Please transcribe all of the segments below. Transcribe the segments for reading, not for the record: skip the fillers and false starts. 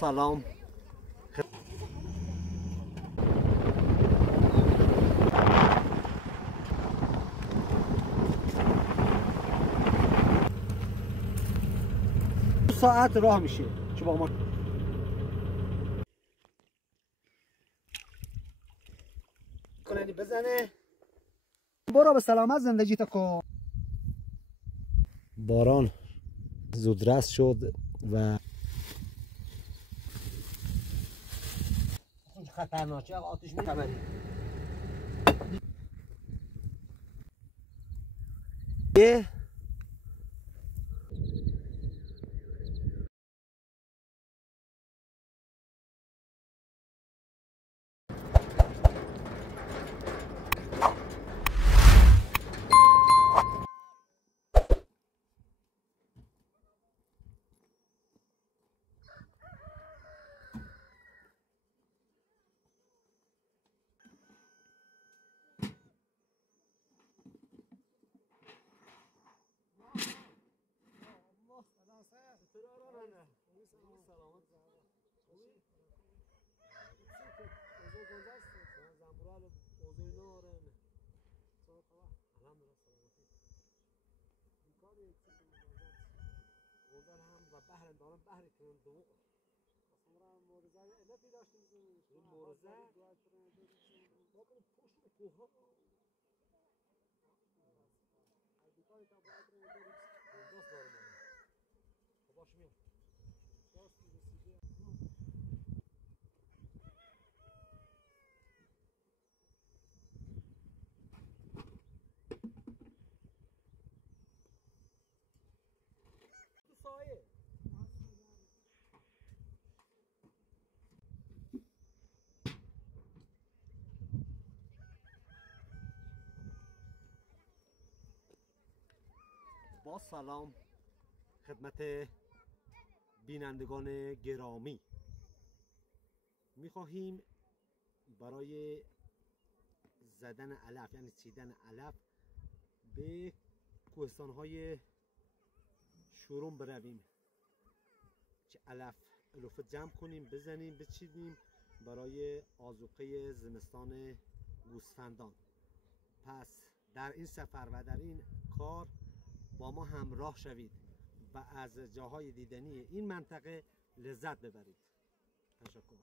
سلام. ساعت راه میشه که با ما کننی بزنه. برو به سلامت زندگی تا کن. باران زودرس شد و خطرناکه. آتش می‌تابه. با سلام خدمت بینندگان گرامی. میخواهیم برای زدن علف یعنی چیدن علف به کوهستان‌های شروم برویم که علف جمع کنیم، بزنیم، بچیدیم برای آذوقه زمستان گوسفندان. پس در این سفر و در این کار با ما همراه شوید و از جاهای دیدنی این منطقه لذت ببرید. تشکر.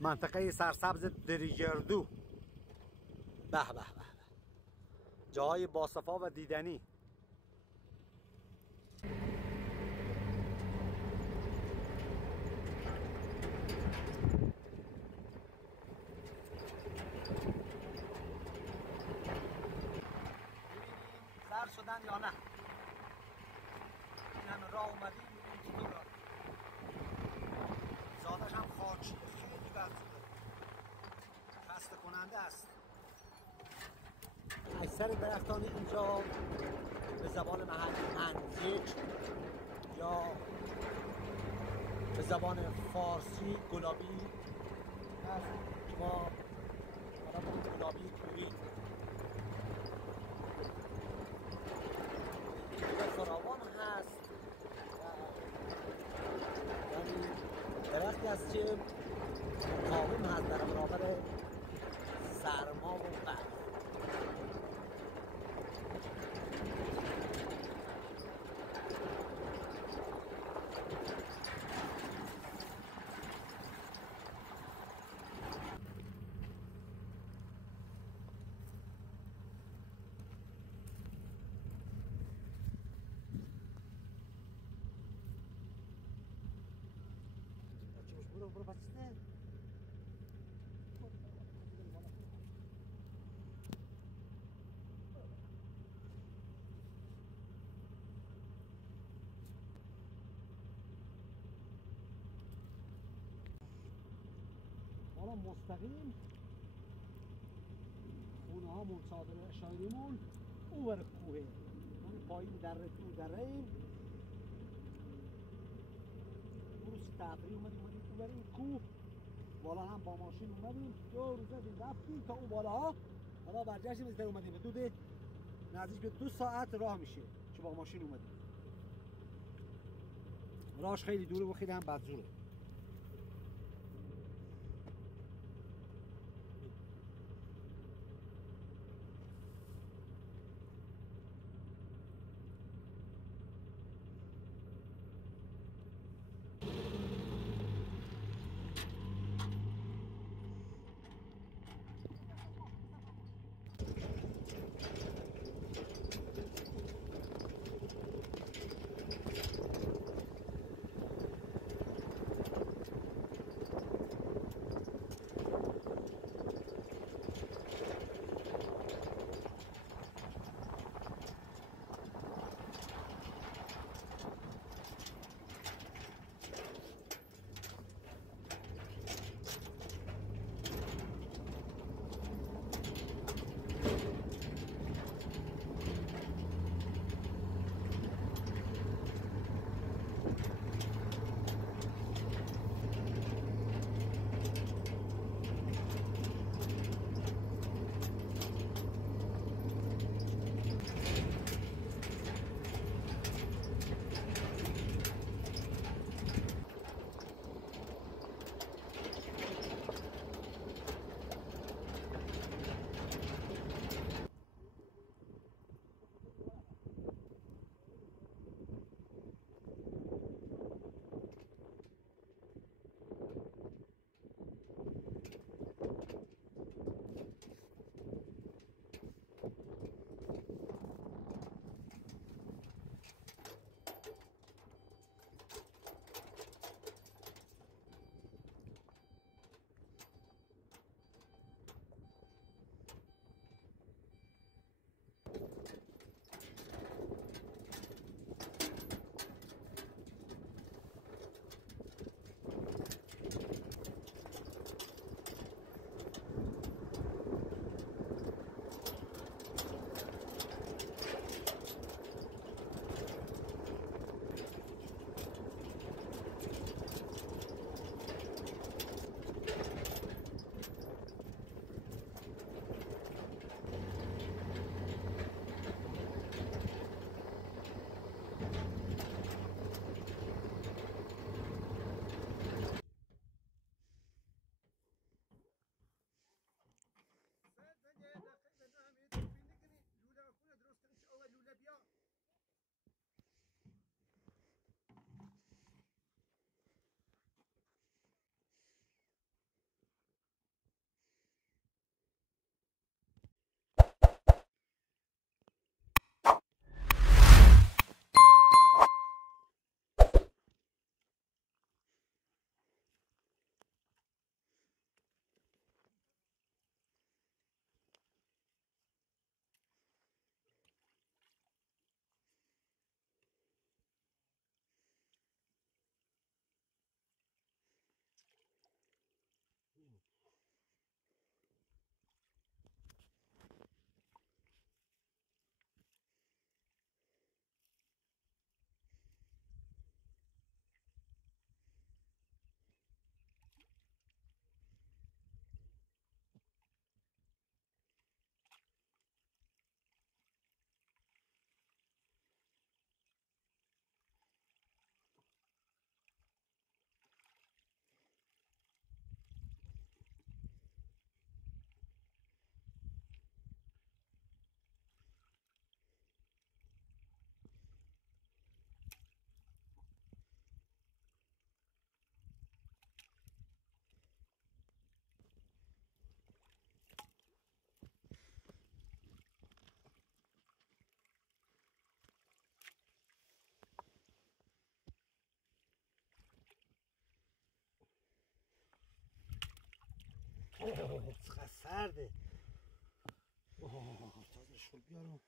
منطقه سرسبز دریگردو. به به به، جاهای باصفا و دیدنی. زرد شدن یا نه؟ این همه راه اومدیم میبینیم چطور راه زادش هم خاکی خیلی بدجوره، خسته کننده است. اکثر درختان اینجا به زبان محلی انزیک یا به زبان فارسی گلابی هست. ما گلابی کوری فراوان هست. یعنی درختی هست که مقاوم هست در برابر سرما و برف. برو بچه حالا مستقیم خونه ها منصادر شایریمون اوور کوه، من پایین دره تو دره ایم روز تفریح اومدیم اوور این کوه بالا هم با ماشین اومدیم 2 روز رفتیم تا اون بالا ها. حالا برگشتیم از در اومدیم حدود نزدیک به 2 ساعت راه میشه که با ماشین اومدیم. راهش خیلی دوره و خیلی هم بدجوره. اوه چقدر سرده. اوه تازه شل بیارم.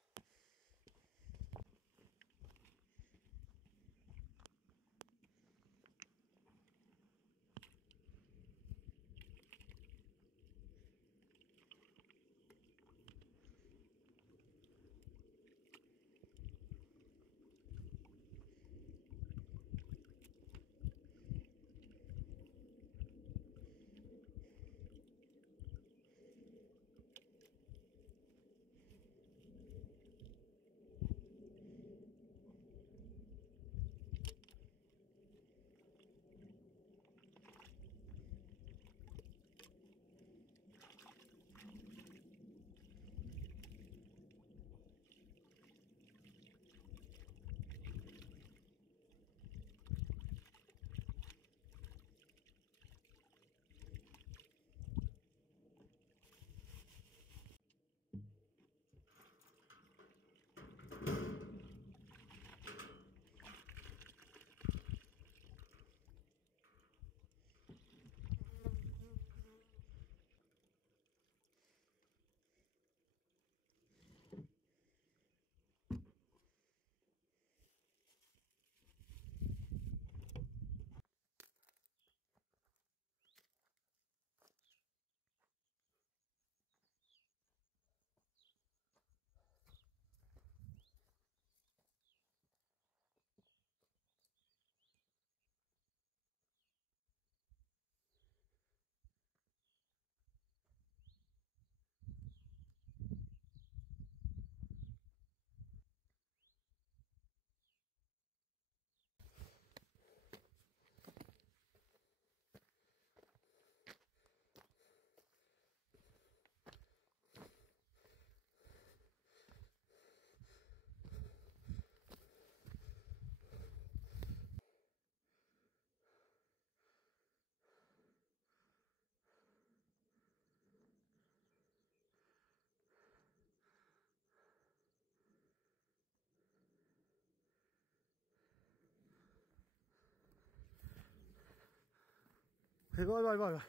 وای وای وای وای.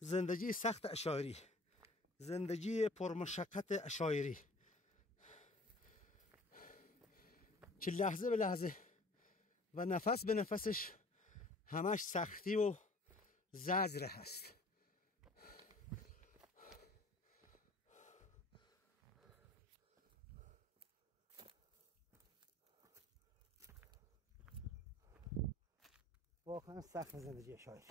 زندگی سخت اشایری، زندگی پرمشقت اشایری که لحظه به لحظه و نفس به نفسش همش سختی و زجر هست. واقعا سخت زندگی اشایری.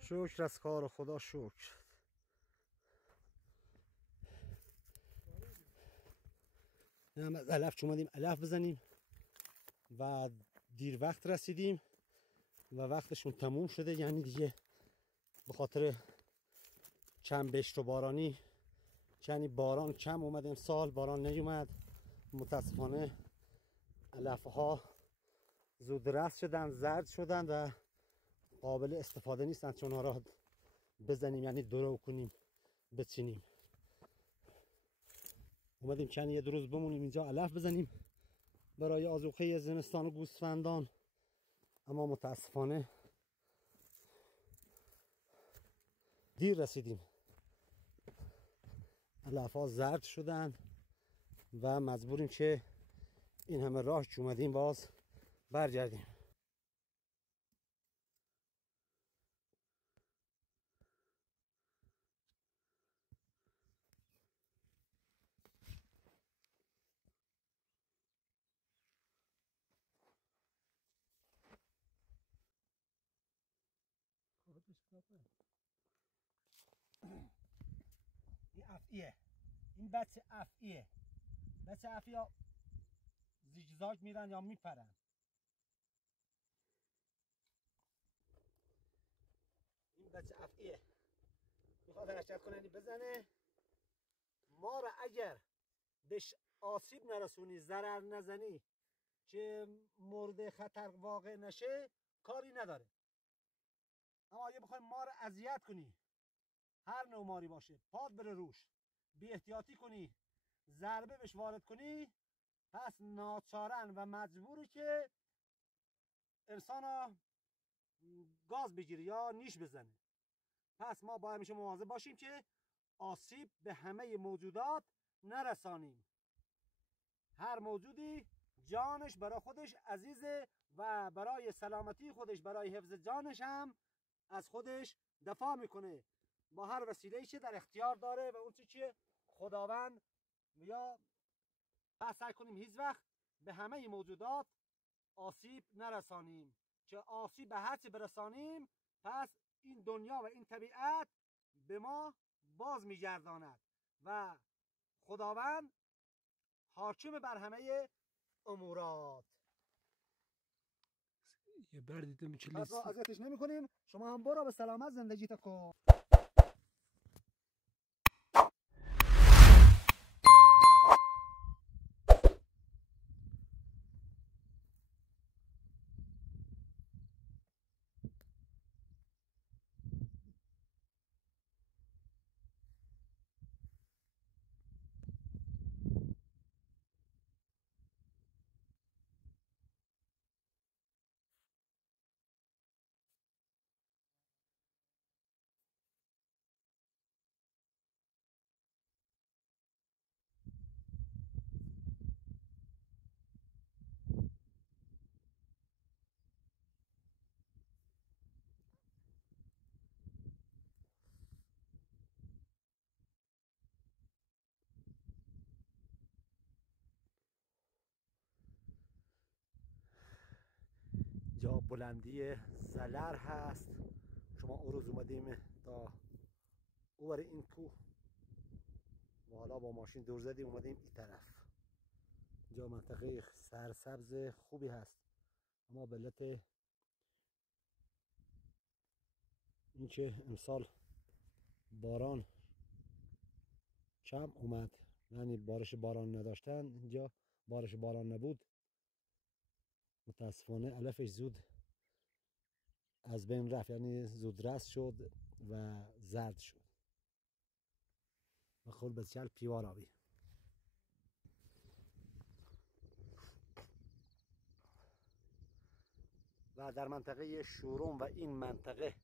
شکر از کار خدا، شکر. هم از علف اومدیم علف بزنیم و دیر وقت رسیدیم و وقتشون تموم شده، یعنی دیگه به خاطر چند بشت و بارانی، یعنی باران کم اومد امسال، باران نیومد، متاسفانه علف ها زود رس شدن، زرد شدن و قابل استفاده نیستن چون ها را بزنیم، یعنی درو کنیم بچینیم. اومدیم چند یه روز بمونیم اینجا علف بزنیم برای آذوقه زمستان و گوسفندان، اما متاسفانه دیر رسیدیم. علف ها زرد شدن و مجبوریم که این همه راه که اومدیم باز برگردیم. این افعیه، این بچه افعیه. بچه افعی ها زیگزاگ میرن یا میپرن. این بچه افعیه میخواد حرکت کنه بزنه، ما را اگر بهش آسیب نرسونی، ضرر نزنی که مورد خطر واقع نشه، کاری نداره. اما اگه بخوای ما را اذیت کنی، هر نوع ماری باشه، پاد بره روش، بی احتیاطی کنی، ضربه بهش وارد کنی، پس ناچارن و مجبوری که انسان گاز بگیره یا نیش بزنه. پس ما باید همیشه مواظب باشیم که آسیب به همه موجودات نرسانیم. هر موجودی جانش برای خودش عزیزه و برای سلامتی خودش، برای حفظ جانش هم از خودش دفاع میکنه با هر وسیله‌ای که در اختیار داره و اون چیزی که خداوند. یا پس سعی کنیم هیچ وقت به همه موجودات آسیب نرسانیم، که آسیب به هر چی برسانیم پس این دنیا و این طبیعت به ما باز میگرداند و خداوند حاکم بر همه امورات. یه بردیده میچه پس ما اذیتش نمی کنیم، شما هم برو به سلامت زندگیت کن. جا بلندی زلر هست. شما اون روز اومدیم تا اوور این کوه و حالا با ماشین دور زدیم اومدیم این طرف. جا منطقه سرسبز خوبی هست، اما به علت اینکه امسال باران کم اومد، یعنی بارش باران نداشتن، اینجا بارش باران نبود، متاسفانه علفش زود از بین رفت، یعنی زودرس شد و زرد شد و خود بسیار پیوار آبی. و در منطقه شورم و این منطقه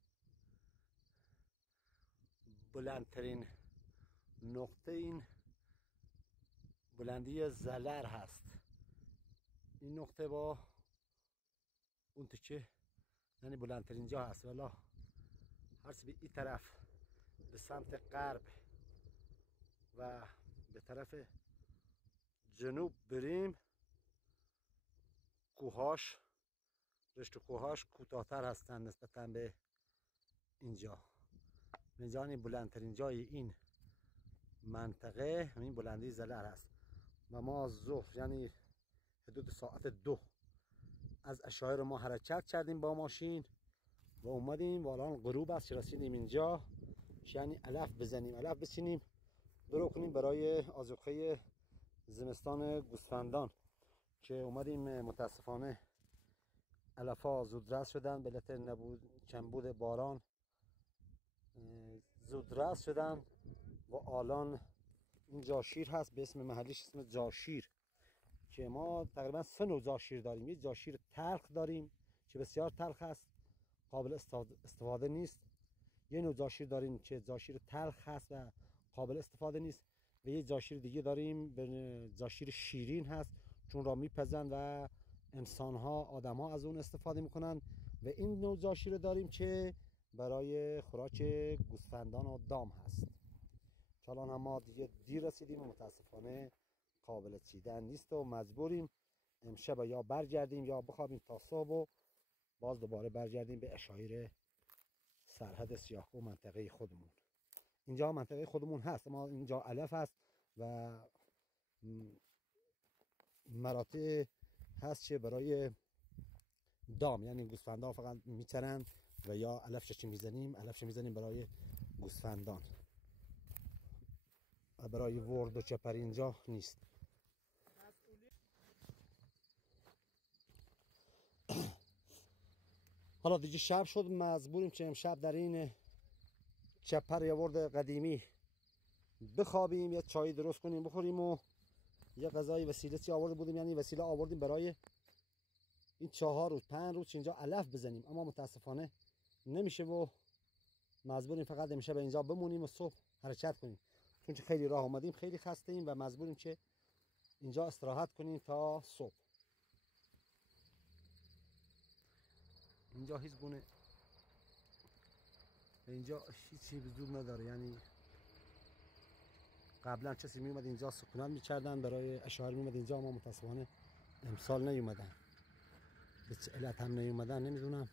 بلندترین نقطه این بلندی زلر هست. این نقطه با اون تکه یعنی بلندترین جا هست. والا هرچی به این طرف به سمت غرب و به طرف جنوب بریم، کوهاش، رشته کوهاش کوتاه‌تر هستند نسبتاً به اینجا. اینجا بلندترین جای این منطقه این بلندی زلر هست و ما ظهر یعنی حدود ساعت 2 از عشایر ما حرکت کردیم با ماشین و اومدیم و الان غروب است، رسیدیم اینجا، یعنی علف بزنیم، علف بچینیم، درو کنیم برای آذوقه زمستان گوسفندان که اومدیم. متاسفانه علفا زودرس شدن به علت کمبود باران، زودرس شدن و الان این جاشیر هست به اسم محلیش، اسم جاشیر، که ما تقریبا 3 نوع جاشیر داریم. یک جاشیر تلخ داریم که بسیار تلخ است، قابل استفاده نیست. یه نوع جاشیر داریم که جاشیر تلخ هست و قابل استفاده نیست و یه جاشیر دیگه داریم به جاشیر شیرین هست، چون را میپزن و انسان ها، آدم ها از اون استفاده میکنن. و این نوع جاشیر داریم که برای خوراک گوسفندان و دام هست. الان هم ما دیگه دیر رسیدیم و متاسفانه قابل چیدن نیست و مجبوریم امشب یا برگردیم یا بخوابیم تا صبح و باز دوباره برگردیم به عشایر سرحد سیاه‌کوه منطقه خودمون. اینجا منطقه خودمون هست، ما اینجا علف هست و مراتع هست که برای دام، یعنی گوسفندان فقط میچرن و یا علفش میزنیم برای گوسفندان. برای ورد و چپر اینجا نیست. حالا دیگه شب شد، مجبوریم که امشب در این چپر یا ورد قدیمی بخوابیم، یا چای درست کنیم بخوریم و یه غذای وسیله چی آورده بودیم، یعنی وسیله آوردیم برای این 4 روز 5 روز اینجا علف بزنیم، اما متاسفانه نمیشه و مجبوریم فقط امشب اینجا بمونیم و صبح حرکت کنیم، چون که خیلی راه اومدیم، خیلی خسته ایم و مجبوریم که اینجا استراحت کنیم تا صبح. اینجا هیچ گونه اینجا هیچی وجود نداره، یعنی قبلا کسی می اومد اینجا سکونت می‌کردن، برای اشعار می اومد اینجا، اما متاسفانه امسال نیومدن. به چه علت هم نیومدن نمیدونم.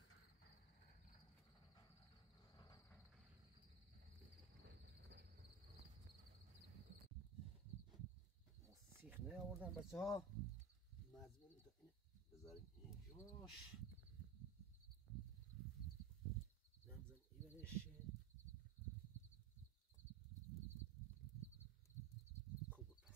سیخ نیاوردن بچه‌ها، مجبوریم تا اینو بذاریم اینجاش. نمزم ایولش خوب پس.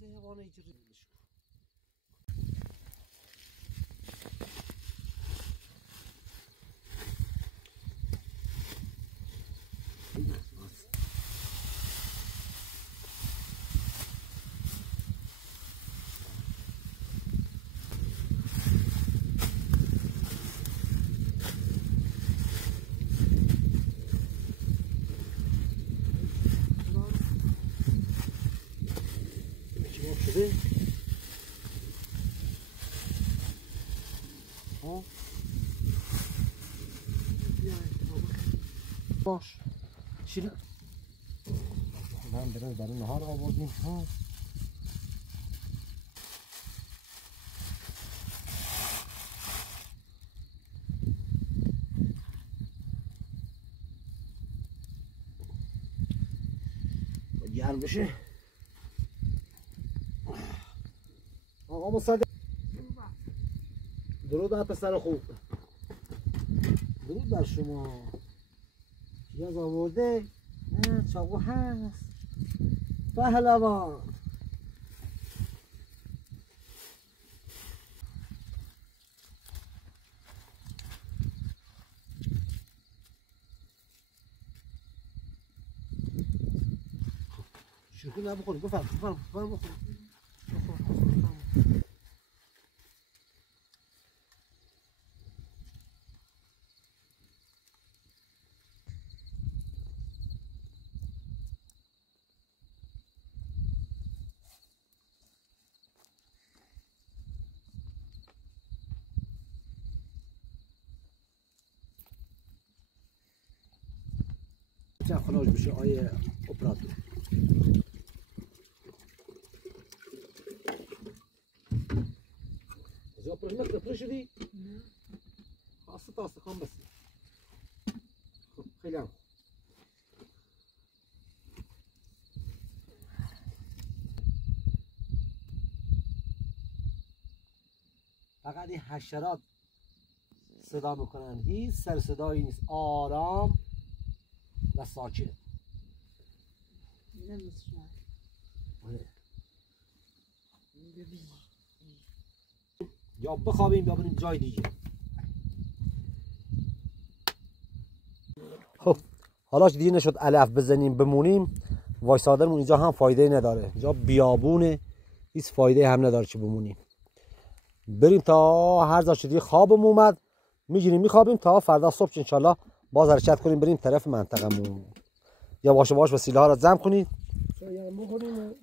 حیوانه اینجوری بشو. شده؟ باش شیری من برای نهار آوردیم. گرم بشه. آقا مصدق درود بر پسر خوب. درود بر شما. پیاز آورده؟ نه چاقو هست. پهلوان. شوخی نبخوریم، بفرم بخوریم. چه خلاص بشه آیه اپراتور. از اپراتور مکتب شدی؟ نه. خاصه تاسه خام بس. خب خیلی هم. فقط این حشرات صدا میکنن، هیچ سر صدایی نیست، آرام و ساکت. یا بخوابیم یا بریم جای دیگه. خب حالا دیگه نشد علف بزنیم بمونیم، وایسادنمون اینجا هم فایده نداره، اینجا بیابونه، هیچ فایده هم نداره که بمونیم. بریم تا هر جا دیگه خوابم اومد میگیریم میخوابیم تا فردا صبح انشالله باز حرکت کنیم بریم طرف منطقمون. یا باشه وسیله ها رو جمع کنید. چای هم بخوریم.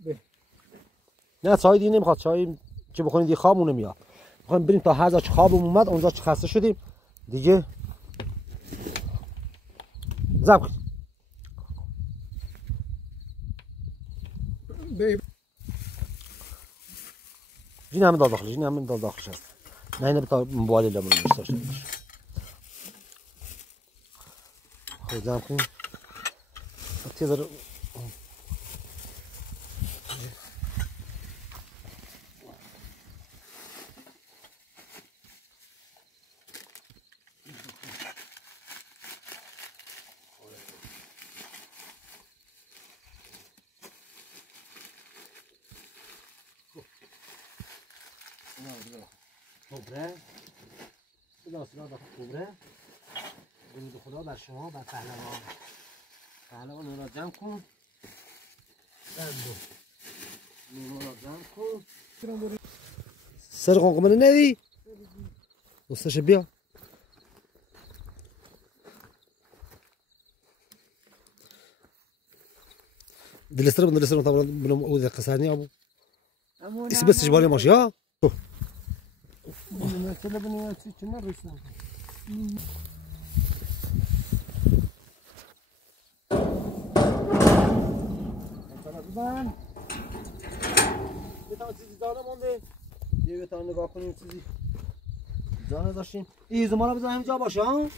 نه چای دیگه نمیخواد، چای که بخوریم دیگه خوابمون نمیاد. میخوایم بریم تا هر جا خوابم اومد اونجا چه خسته شدیم دیگه جمع کنیم. جین همه دال داخل، جین همه دال داخل شد. نه اینه تا موبایل لمون نشته باشه. خب جمع کن تیدر کبره خدا صدا داخل کبره درود خدا بر شما بر پهلوان را جمع کن نورا را جمع کن سر قنقمه ندی؟ دوستش بیا دلستر طبعا بنام اود قصاني ابو اسم بس جبالي ماشي ها مثلا بني تشنا رسنا مثلا بتاع چیزی داره مونده یه بتاع نگاه کنیم چیزی جانه داشتیم این زمانه بذار همینجا باشه ها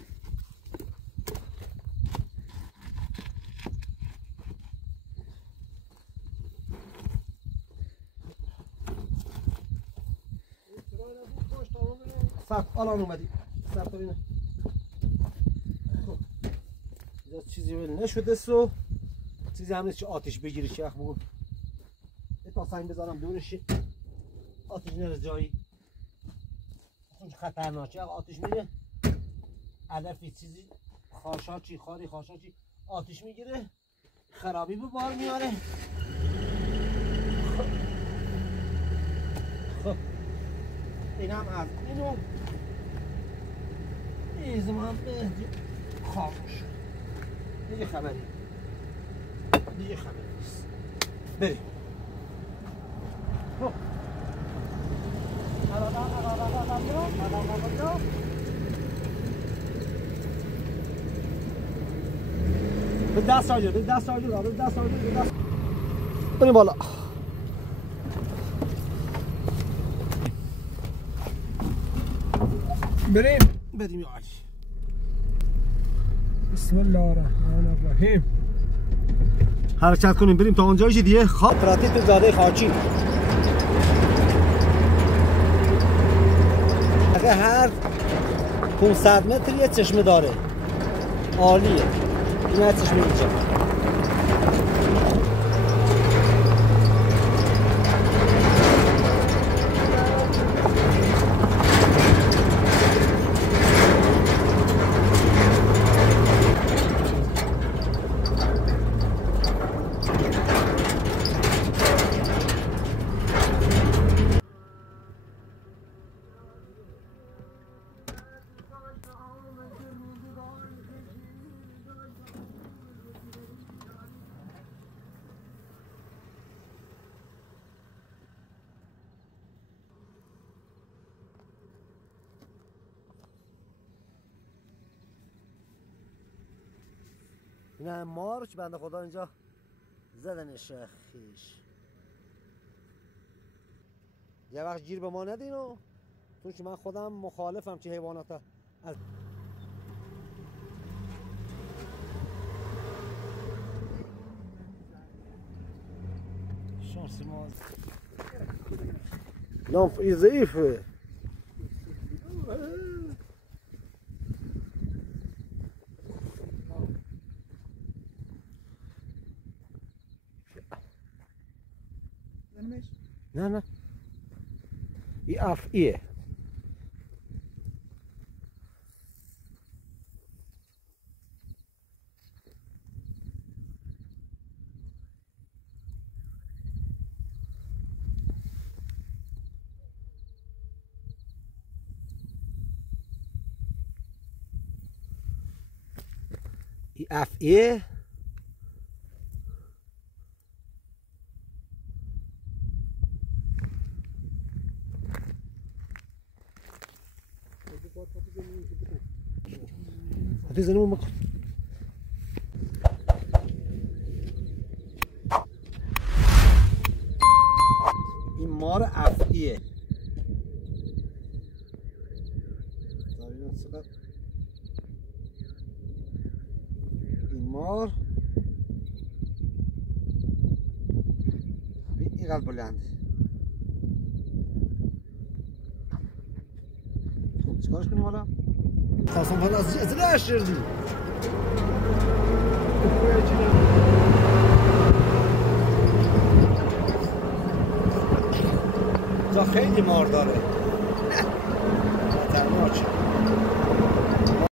سب الان اومدی سب ببینه خب اینجا چیزی نشده سو چیزی هم نیست که آتش بگیری چه بگو یه تا سنگ بذارم دورش آتش نره جایی چون خطرناکه آتش میره علفی چیزی خاشاچی خاری خاشاچی آتش میگیره خرابی به بار میاره خب اینم از اینو ایزم هم به خاموش دیگه خبری نیست بریم خب به دست آجور بریم بالا بریم یا علی بسم الله الرحمن الرحیم حرکت کنیم بریم تا اونجایی دیگه خاطراتی تو زاده خاچی اگه هر 500 متر یه چشمه داره عالیه این چشمه اینجا این هم مار که بنده خدا اینجا زدنش خیش یه وقت گیر به ما ندین و چون که من خودم مخالفم که حیوانات از شانسی ما لامپ ضعیفه نه این افعیه این افعیه بزنیم مکن این مار افعیه اینقدر بلند. خب چیکارش کنیم حالا؟ خواستم حالا از راش شدی. جا خیلی مار داره.